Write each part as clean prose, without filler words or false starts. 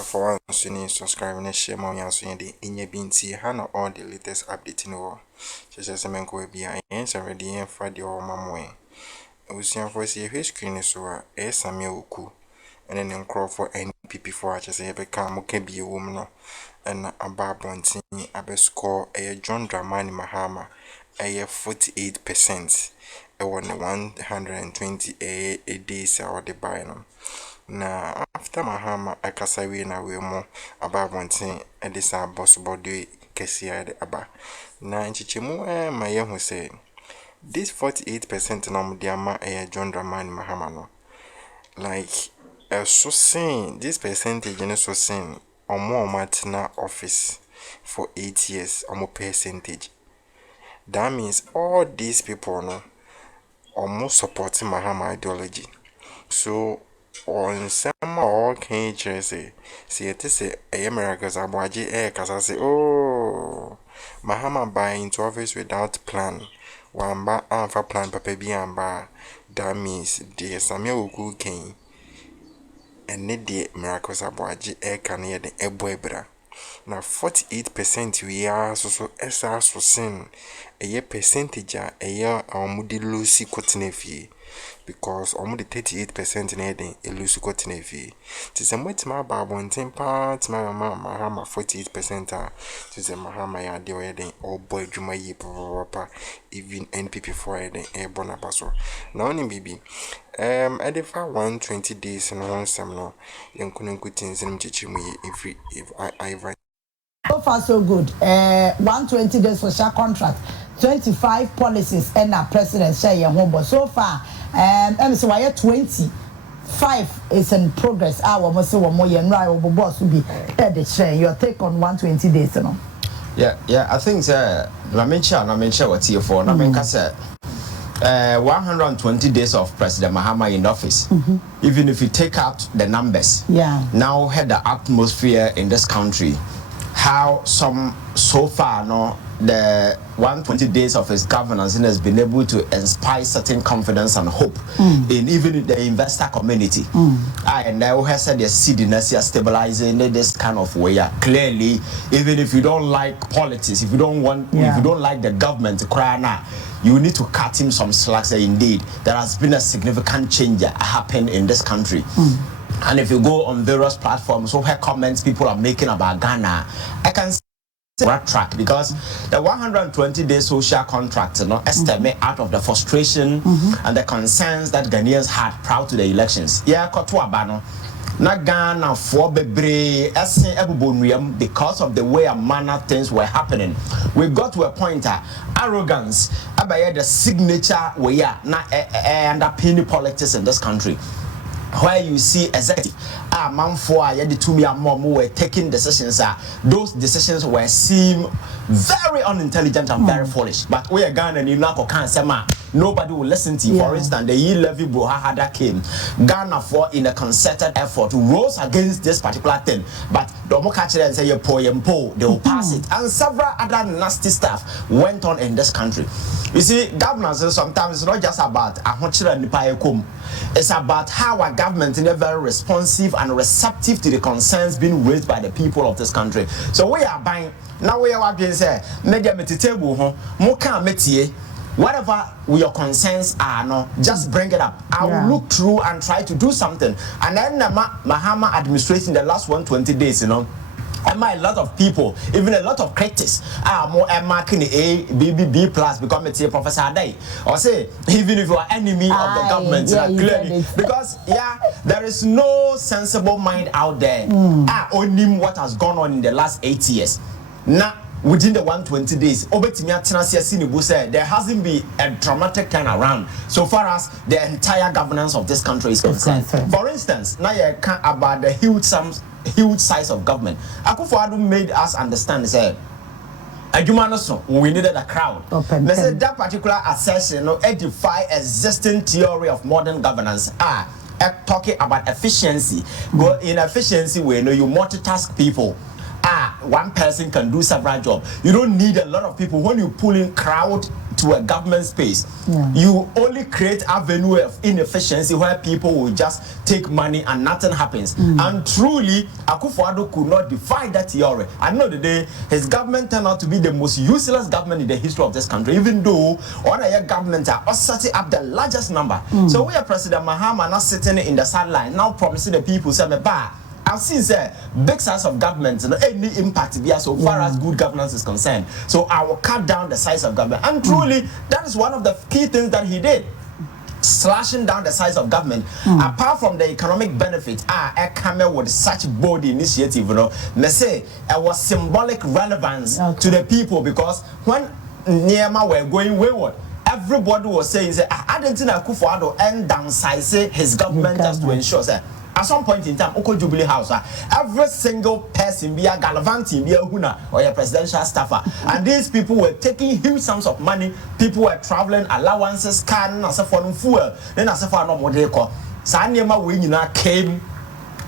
For once, you need to subscribe and share my answer in your binti. Hana all the latest update in the world. Just as a man go be an answer already and for the old mamma. I was young for see his screen is so Sammy Awuku and then crawl for NPP for just a become okay be a woman and a bar bonting a best score a John Dramani Mahama a 48%. I won 120 a days or the buy them. Na after Mahama akasawi na we mo aba bonten edisa boss body Kesi aba na nchichemu ma ye hu say this 48% na mo dia ma John Dramani Mahama no like so saying this percentage no so saying omo matna office for 8 years omo percentage that means all these people no omo supporting Mahama ideology so on some all can say it is a miracles aboaji kasa say oh Mahama buy into office without plan wamba Alpha plan papa bi amba that means the Sammy Awuku can and need the miracles aboaji can hear the eboebra na 48% we are so so sin a percentage a year mudi lucy kotinefi because almost 38% in heading a loose cotton fee. Tis a much my barb part my Mahama 48% to the Mahama ya de wedding or boy Juma ye papa even NPP for heading a bonapaso. Now only baby I defer 120 days and one summer young couldn't good things in teaching me if I so far so good 120 days for share contract 25 policies and our president say your home but so far so why 25 is in progress our must say one more year no boss will be the share your take on 120 days no yeah I think na mention what here for na menka say 120 days of President Mahama in office. Even if you take out the numbers, now had the atmosphere in this country, how so far no the 120 days of his governance has been able to inspire certain confidence and hope in even the investor community. And now has said the city stabilizing this kind of way. Clearly, even if you don't like politics, if you don't like the government to cry now, you need to cut him some slacks. Indeed, there has been a significant change happen in this country. And if you go on various platforms, what comments people are making about Ghana, I can right track because the 120-day social contract estimate out of the frustration and the concerns that Ghanaians had prior to the elections. Na Ghana for bebre esen ebubonriam because of the way and manner things were happening. We got to a point arrogance abaye the signature way na underpinning politics in this country. Where you see executive man for the two me and were taking decisions those decisions were seem very unintelligent and very foolish. But we are Ghana and you can't say nobody will listen to you. For instance, the E-levy Buhahada came. Ghana for in a concerted effort rose against this particular thing. But don't catch it and say they will pass it. And several other nasty stuff went on in this country. You see, governance sometimes it's not just about it's about how our government is very responsive and receptive to the concerns being raised by the people of this country. So we are buying now we are going to say media table whatever your concerns are, no, just bring it up. I will look through and try to do something. And then the Mahama administration, the last 120 days, a lot of people, even a lot of critics, are more marking A, B plus because it's a Professor Day. Or say, even if you are enemy of the government, clearly, because there is no sensible mind out there. Only what has gone on in the last 8 years. Now, within the 120 days, there hasn't been a dramatic turnaround so far as the entire governance of this country is concerned. For instance, now you can about the huge size of government. Akufo-Addo made us understand we needed a crowd. That particular assertion edify existing theory of modern governance. Talking about efficiency. Go in efficiency where you multitask people. One person can do several jobs. You don't need a lot of people when you pull in crowd to a government space, you only create avenue of inefficiency where people will just take money and nothing happens. And truly, Akufo-Addo could not defy that theory. At the end of the day, his government turned out to be the most useless government in the history of this country, even though other governments are setting up the largest number. So we are President Mahama now sitting in the sideline, now promising the people, say, I've seen big size of government and any impact here so far as good governance is concerned. So I will cut down the size of government. And truly, that is one of the key things that he did. Slashing down the size of government, apart from the economic benefit, I came with such bold initiative, you know. Me say it was symbolic relevance to the people, because when Nyema were going wayward, everybody was saying, I didn't think Akufo-Addo and downsize his government just to ensure that at some point in time, Oko Jubilee House, every single person be a gallivanting, be a huna or a presidential staffer, and these people were taking huge sums of money. People were traveling, allowances, can as a for fuel, then as a for no more deco. Sanyama Winina came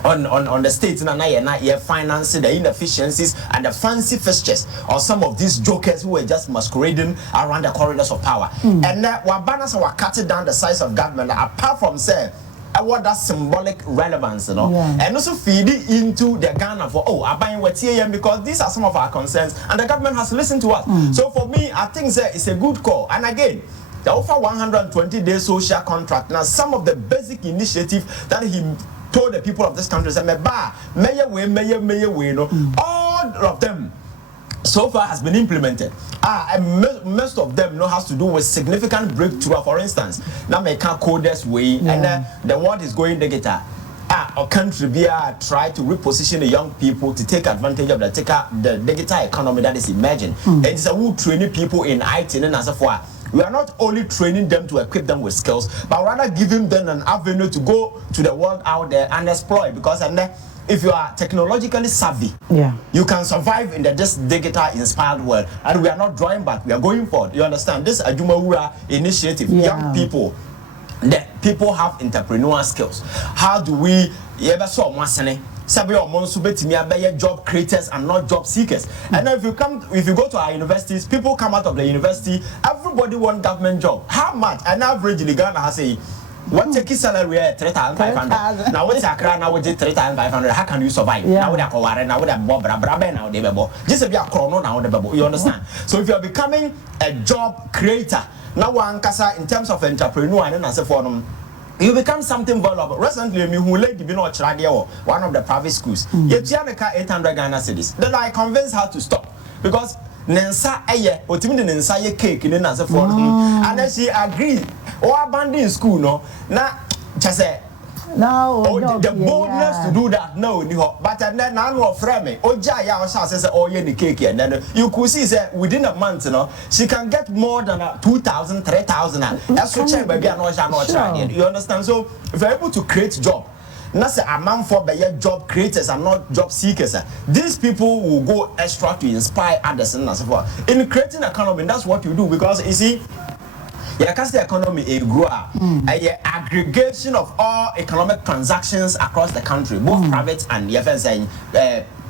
on the states and I financing the inefficiencies and the fancy fixtures of some of these jokers who were just masquerading around the corridors of power. And what banners were cutting down the size of government, apart from say what that symbolic relevance, you know, and also feed it into the Ghana for I'm buying what here, because these are some of our concerns, and the government has listened to us. So for me, I think it's a good call. And again, the offer 120-day social contract. Now, some of the basic initiative that he told the people of this country, say, all of them so far has been implemented. And most of them has to do with significant breakthrough. For instance, now make a coders way, and the world is going digital. Our country try to reposition the young people to take advantage of the digital economy that is emerging. It's a who training people in IT and as a we are not only training them to equip them with skills, but rather giving them an avenue to go to the world out there and exploit. Because if you are technologically savvy, you can survive in this digital inspired world. And we are not drawing back, we are going forward. You understand? This Ajumawura initiative, young people, the people have entrepreneurial skills. How do we ever saw Masane? Sabi or Monsubet job creators and not job seekers. And if you go to our universities, people come out of the university, everybody want government job. How much? An average in Ghana has a what take salary 3,500. Now what's Accra now with 3,500? How can you survive? Now with Akoware, now with a Bob Braben, now they bebo. Just a bit of chrono now the bebo. You understand? So if you are becoming a job creator, now one kasa in terms of entrepreneur and as a forum, you become something valuable. Recently, me who lady be not one of the private schools. Yet you have 800 Ghana cedis. Then I convinced her to stop, because Nensa aye, what mean Nensa ye cake in another form, and then she agreed. Or abandoned school, no. Now, just say. No, the boldness to do that, no, but then none of frame. Oh, Jaya says, oh, yeah, the cake, and then you could see that within a month, you know, she can get more than 2,000, 3,000. That's what I'm not trying. You understand? So, if you're able to create job, not say a man for job creators and not job seekers. These people will go extra to inspire others and so forth. In creating economy, that's what you do, because you see. Because the economy grow up, a aggregation of all economic transactions across the country, both private and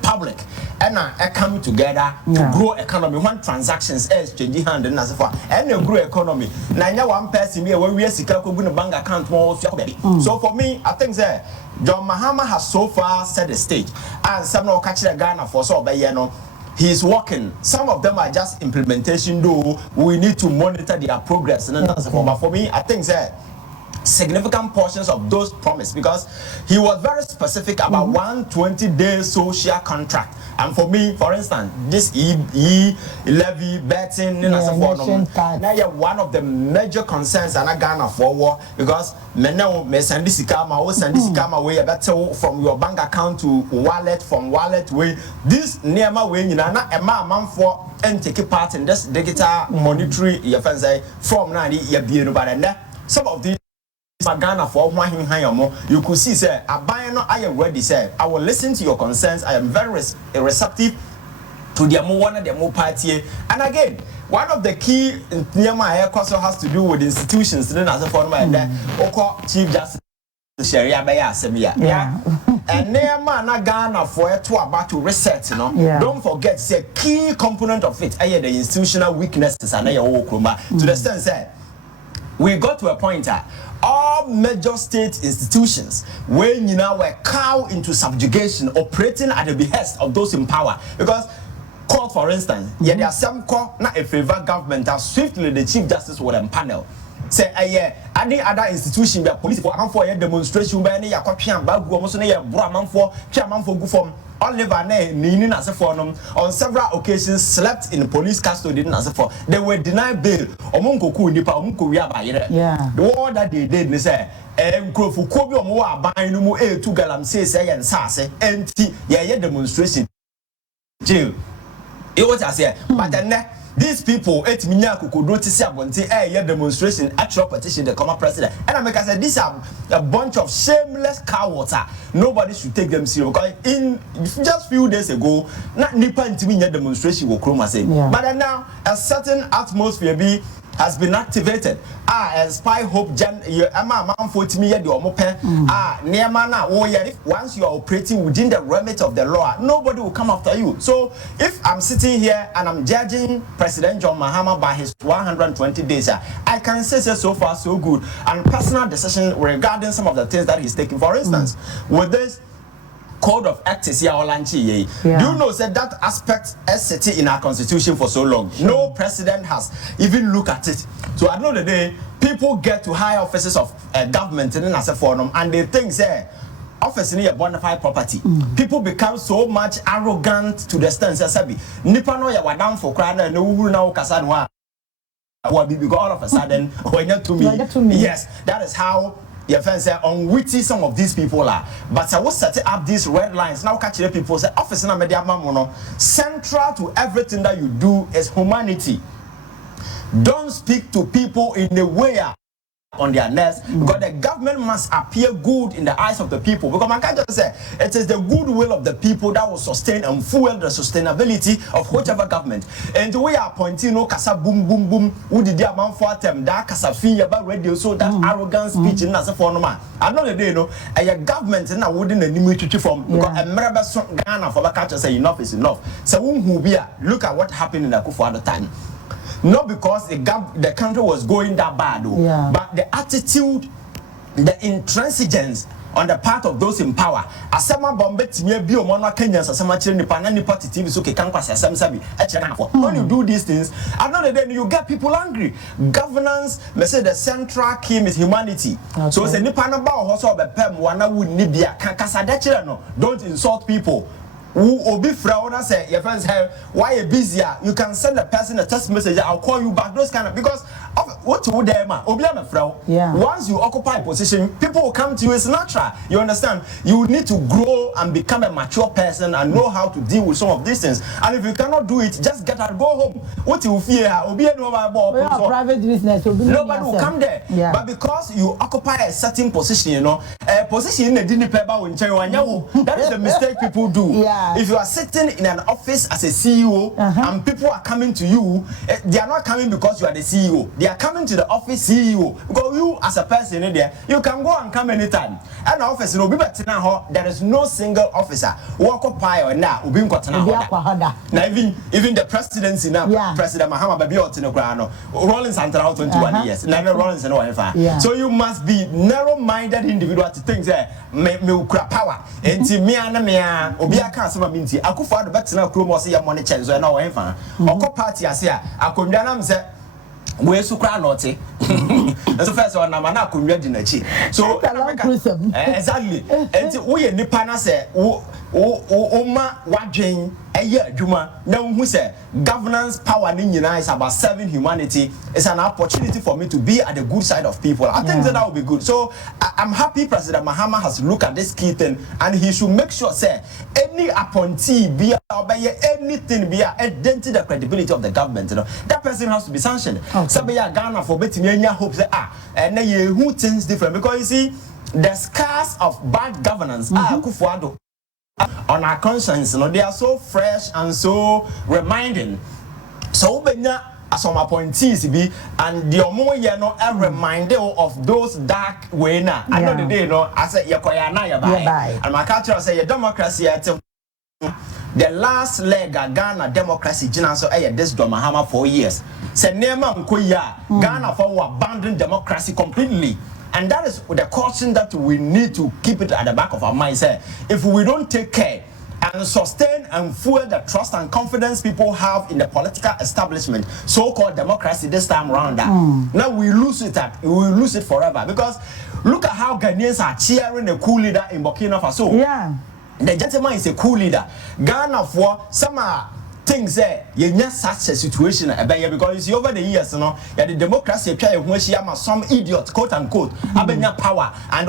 public, and come together to grow economy. One transactions is changing hand and as far and a grow economy. Now one person here when we are going to bank account more. So for me, I think that John Mahama has so far set the stage, and some no catch the Ghana for so by he is working. Some of them are just implementation, though we need to monitor their progress. But for me, I think that significant portions of those promised, because he was very specific about 120-day social contract. And for me, for instance, this levy betting, now one of the major concerns and I Ghana forward, because me send this way better from your bank account to wallet, from wallet way. This near my way, you know, not a man for and take part in this digital monetary from now. Some of these Ghana for you could see, say, I am ready, say, I will listen to your concerns. I am very receptive to the one of the more party. And again, one of the key near my hair also has to do with institutions. Then as a former and Chief Justice Sharia by Sammy. and Neama na Ghana for it to about to reset, you know. Don't forget, it's a key component of it. The institutional weaknesses and Awuku to the sense that we got to a point that all major state institutions, when you know were cow into subjugation, operating at the behest of those in power, because court, for instance, there are some court not a favor government that swiftly the chief justice will empanel. Say any other institution be police for a demonstration be any yakwapian bagu almost na bro man for go form Oliver Nini as a forum on several occasions slept in police custody as a for they were denied bail omunkoku nipa omunkoria bayere. The war that they did they say nkrofo ko bi omo wa ban no mu e tu galam say yen sase enti ye demonstration jail e what I say but then these people, demonstration, actual petition, the common president. And I make I say these are a bunch of shameless cowards. Nobody should take them serious. Because in just few days ago, not nipa intimidate demonstration will Akroma say. But then now a certain atmosphere has been activated. And spy hope Jan man for me the omope. Once you are operating within the remit of the law, nobody will come after you. So if I'm sitting here and I'm judging President John Mahama by his 120 days, I can say so far so good. And personal decision regarding some of the things that he's taking. For instance, with this code of ethics here, you know that aspect is sitting in our constitution for so long. No president has even looked at it. So at the end of the day, people get to high offices of government and as a forum, and they think office in a bona fide property. People become so much arrogant to the extent that nipa no ya wadam for crowd and no now kasanwa. Because all of a sudden when you're to me, yes, that is how your friends say unwitty some of these people are. But I was setting up these red lines. Now catch the people say office in a media mamono. Central to everything that you do is humanity. Don't speak to people in a way on their necks, because the government must appear good in the eyes of the people. Because man can't just say it is the goodwill of the people that will sustain and fuel the sustainability of whichever government. And the way I pointing no kasa boom boom boom, who did the man for them that kasa fee about radio, so that arrogant speech in as a for no man. I know the day no a government and I wouldn't a form because a member Ghana for the catcher say enough is enough. So who be look at what happened in Akufo at the time. Not because the country was going that bad, but the attitude, the intransigence on the part of those in power. Asema bombe timye bi omo Kenyans asema chire nipa na nipa TV so ke kan kwase asem sabi e chire na for. When you do these things, at the end of the day you get people angry. Governance, me say the central key is humanity. So say nipa na ba ho so obepem wana wu ni bia kan kasa de chire no. Don't insult people. Who obi frauna say your friends have why you busy? You can send a person a text message. I'll call you back. Those kind of because of what you there, man. Obi am frau. Once you occupy a position, people will come to you. It's natural. You understand? You need to grow and become a mature person and know how to deal with some of these things. And if you cannot do it, just get out, go home. What you fear? Obi no private business. Nobody will come there. But because you occupy a certain position, you know, a position in the dinner paper when that is the mistake people do. If you are sitting in an office as a CEO and people are coming to you, they are not coming because you are the CEO. They are coming to the office CEO because you as a person in there, you can go and come anytime. And the office, there is no single officer who occupy or now even the presidency now, President Mahama baby Rollins and 21 years. Rollins and so you must be narrow-minded individual to think that me power. And me and me Obia minti Akufo betina Akroma say your money change so na wo enfa okọ party ase a akonwa nam se we su kra note so first one na na akonwa di na chi so exactly enti wo ye nipa na se wo ma wadwen eye adwuma na hu se governance power ni nyina is about serving humanity. It's an opportunity for me to be at the good side of people. I think that will be good. So I'm happy President Mahama has looked at this key thing and he should make sure say any appointee be anything be identity the credibility of the government, you know, that person has to be sanctioned. Sabe ya Ghana for betting any hope say and then you who things different because you see the scars of bad governance Akufo on our conscience, you know, they are so fresh and so reminding. So when some appointees be and the omo ye no a reminder of those dark way na. I know the day no I say yakoya na ya buy. And my culture say your democracy at the last leg Ghana democracy jina so this Mahama 4 years. Say nema nkoya Ghana for abandon democracy completely. And that is the caution that we need to keep it at the back of our minds. If we don't take care and sustain and fuel the trust and confidence people have in the political establishment, so-called democracy this time around, now we lose it. We will lose it forever. Because look at how Ghanaians are cheering a cool leader in Burkina Faso. Yeah, the gentleman is a cool leader. Ghana for some things you need such a situation because you see over the years, the democracy some idiot, quote unquote, power and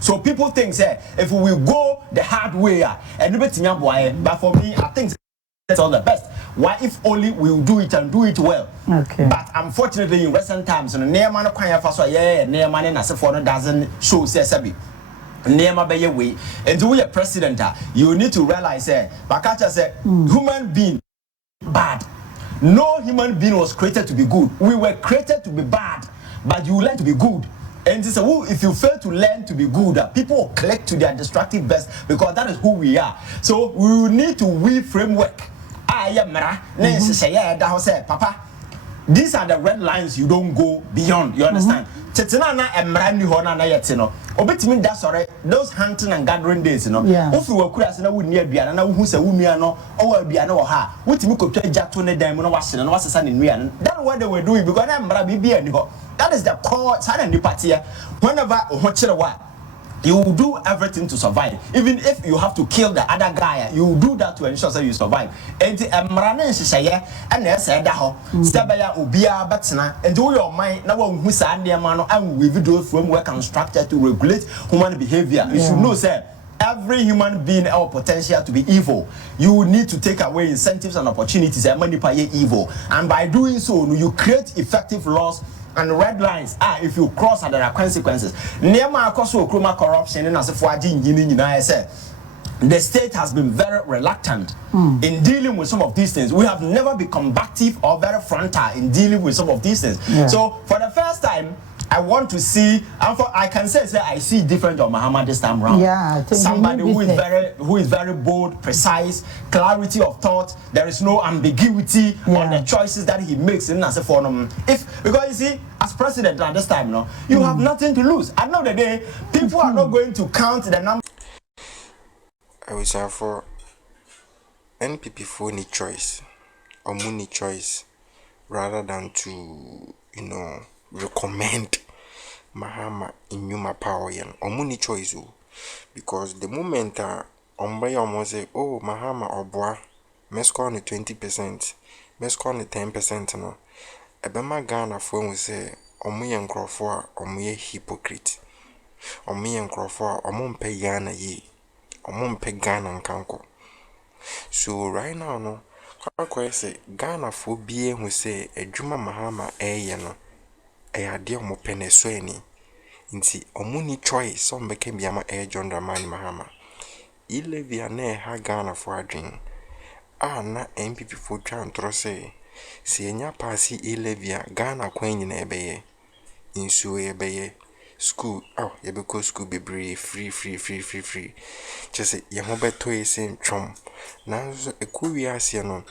so people think if we go the hard way but for me I think that's all the best. Why if only we will do it and do it well? Okay. But unfortunately in recent times, near man doesn't show sabi. Nema be way and we a president you need to realize Bakacha said human being bad. No human being was created to be good. We were created to be bad, but you learn to be good. And this, if you fail to learn to be good, people will click to their destructive best because that is who we are. So we need to weave framework. Papa, these are the red lines you don't go beyond. You understand? Obetimi da sorry those hunting and gathering days if you were curious na wonni aduana na hu se wunua no o wa aduana wo ha wotimi kotwa jato ne dan mu na wahye no wasesa ne nua. That's what they were doing because na mra bibia ni ho. That is the core sana ni party. Whenever ho kire wa you will do everything to survive. Even if you have to kill the other guy, you will do that to ensure that you survive. And mrane nhyehyeye and na say da ho stabaya obia betena and do your mind na wa hu sa ndem no and we video framework and structure to regulate human behavior. You should know say every human being has potential to be evil. You need to take away incentives and opportunities and manipulate evil. And by doing so, you create effective laws and red lines. If you cross, there are consequences. Nema Akroma corruption and as if the state has been very reluctant in dealing with some of these things. We have never been combative or very frontal in dealing with some of these things. So for the first time, I want to see, I can say I see different of Mahama this time around. Yeah, somebody who is very bold, precise, clarity of thought. There is no ambiguity on the choices that he makes in as a forum. Because you see, as president at this time, you have nothing to lose. At the end of the day, people are not going to count the number. I will say for NPP for any choice or money choice rather than to recommend Mahama in Yuma power or money choice because the moment almost say oh Mahama or boy let's call it 20%, let's call it 10% no Ebema Ghana phone will say omuye nkrofo omuye hypocrite omuye nkrofo omumpe Ghana ye omumpe Ghana nkanko. So right now no kwa say Ghana fo bie hu say adwuma Mahama no ade omo peneso ani nti omo ni choice so mbeke biama John Dramani Mahama ilevia na ha Ghana fo adwen na MPP fo twa ntro say si enya pasi ilevia Ghana kwan nyina ebeye insu ebeye school yebeko school bebre free just ye ho beto ese ntwom nanzo ekuwi ase no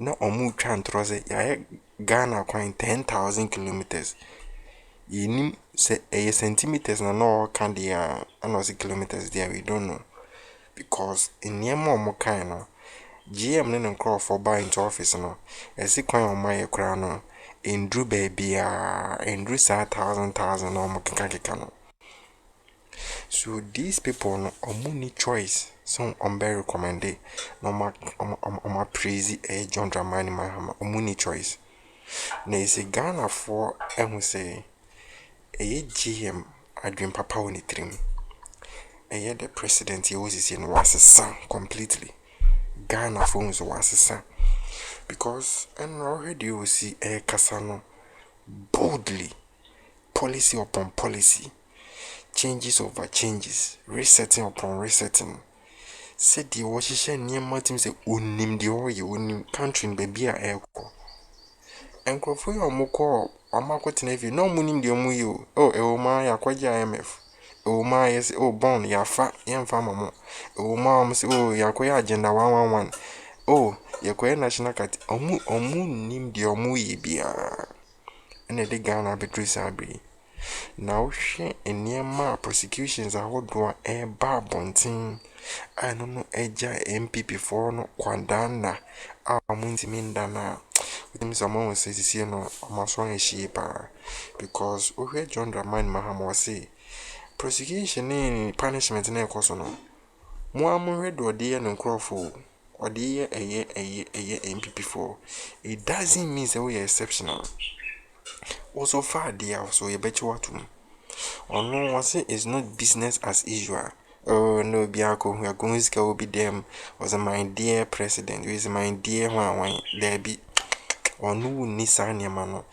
na omu twa ntro say ya Ghana kwan 10,000 kilometers yinim say centimeters na no can dia and kilometers there we don't know because in yemo mo kan no GM ne nkro for buy into office no esi kwan o maye kra no endru baby endru sa 1,000 no mo keka no. So these people no omuni choice so very recommended no ma praise John Dramani Mahama omuni choice na isi Ghana for ehu say GM adwin papa woni trim the president he was in wasesa completely Ghana phones wasesa because and already you see kasano boldly policy upon policy changes over changes resetting upon resetting said the Washington near Martin say, Unim the oil, unim country baby a airco. And for your moko, or Marco Navy, no munim the omuyo, oh, Eoma, ya kwaja IMF. Eoma, yes, oh, bon, ya fat, yan farmer. Eoma, oh, ya kwaya agenda 111. Oh, ya kwaya national cat, omu nim the omuyi bia. And the Ghana betray Sabri. Now, she and near ma prosecutions are what do a bar bonting. I don't know, Eja MPP for no Quandana. Munti Mindana. With him, someone says, you know, I'm a strong sheep because we John Dramani Mahama say prosecution in punishment in a cosono. Moamu red or dear no crowful or dear a year MPP for it doesn't mean that we are exceptional. Also, far dear, so you bet you what to. Or no one say it's not business as usual. Oh no, Biako, we are going to go be them. Was my dear president, who is my dear one, there be or no Nissan mano.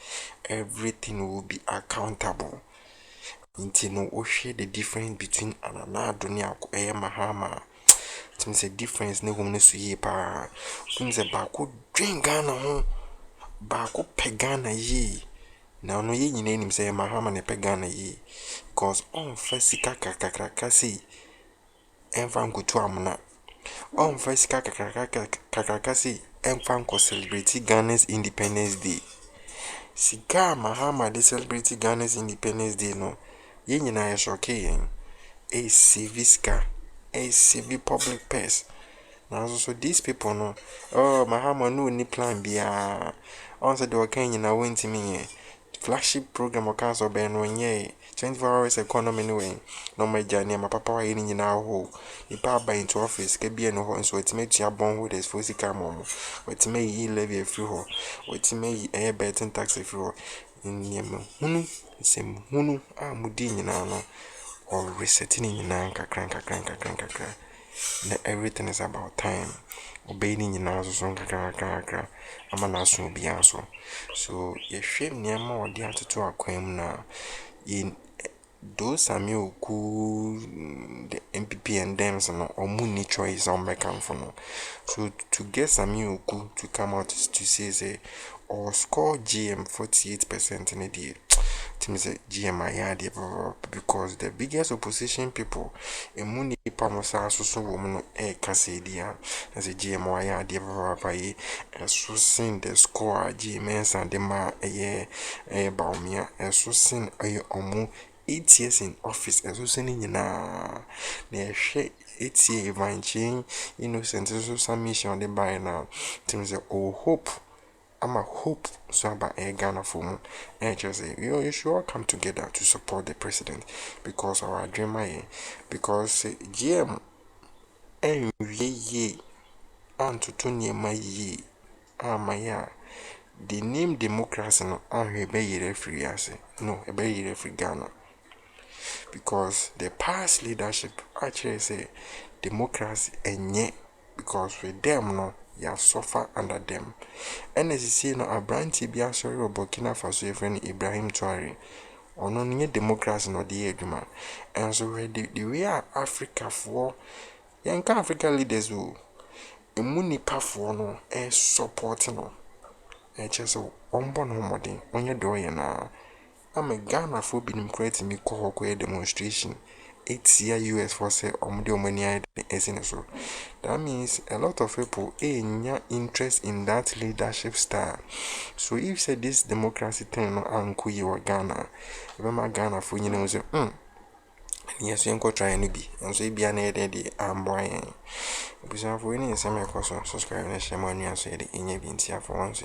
Everything will be accountable. Until no share the difference between Addo and Mahama. It's a difference no woman to ye pa. It's a baku drink Ghana home. Baku pegana ye. Now no ye name say Mahama ne pegana ye. Cause on first kakakakasi. Enfam kutu amuna. On first kakakakasi. Enfam ko celebrate Ghana's Independence Day. Sika Mahama they celebrate Ghana's Independence Day no. Ye nyina ye shoke a civiska, a civil public purse. Now so these people no. Oh Mahama no ni plan bia. On said they were Kenya na went to me. Flagship program of council ben when ye 24 hours economy anyway. No my journey, my papa in now ho. He power by into office, can be no ho, so it made your bond with his physical mom. What may ye levy a few ho, what may a betting tax if you in Yemo. Hunu, same Hunu, Mudin no, or resetting in Nanka cranka. Everything is about time. Obeying in our song, cranka. I'm a national biaso. So, you shame near more the answer to our claim now. In those Sammy Awuku, the MPP and them, or Mooney choice on my come. So, to get Sammy Awuku to come out to say, or score GM 48% in a deal. Tim say GMI because the biggest opposition people in Muni Pamosa so woman Kesi dia as a GMI idea as so sing the score GMS and the ma Bawumia as so sing a omu 8 years in office as so singing na they share 8 years evangeline innocent so some mission on the by now. Tim say oh hope I'm a hope so about a Ghana for and just say you should all come together to support the president because our dream because GM and ye and to Tony my ye my the name democracy no and referee as no a referee Ghana because the past leadership actually say democracy and yet because with them no you suffer under them. And as you see, no, a branch be sorry or Burkina Faso friend Ibrahim Traore. Or no near democracy no the agreement. And so the way Africa for young African leaders who a money for no and supporting no. And just on homody on your door na. I'm a Ghana for being creating me call demonstration. 8 year US for say money so that means a lot of people ain't interest in that leadership style. So if say this democracy thing no anku you Ghana, remember Ghana for you know say yes you go try and be and so be an edit boy. If you have any same question, subscribe and share more news so in your for once.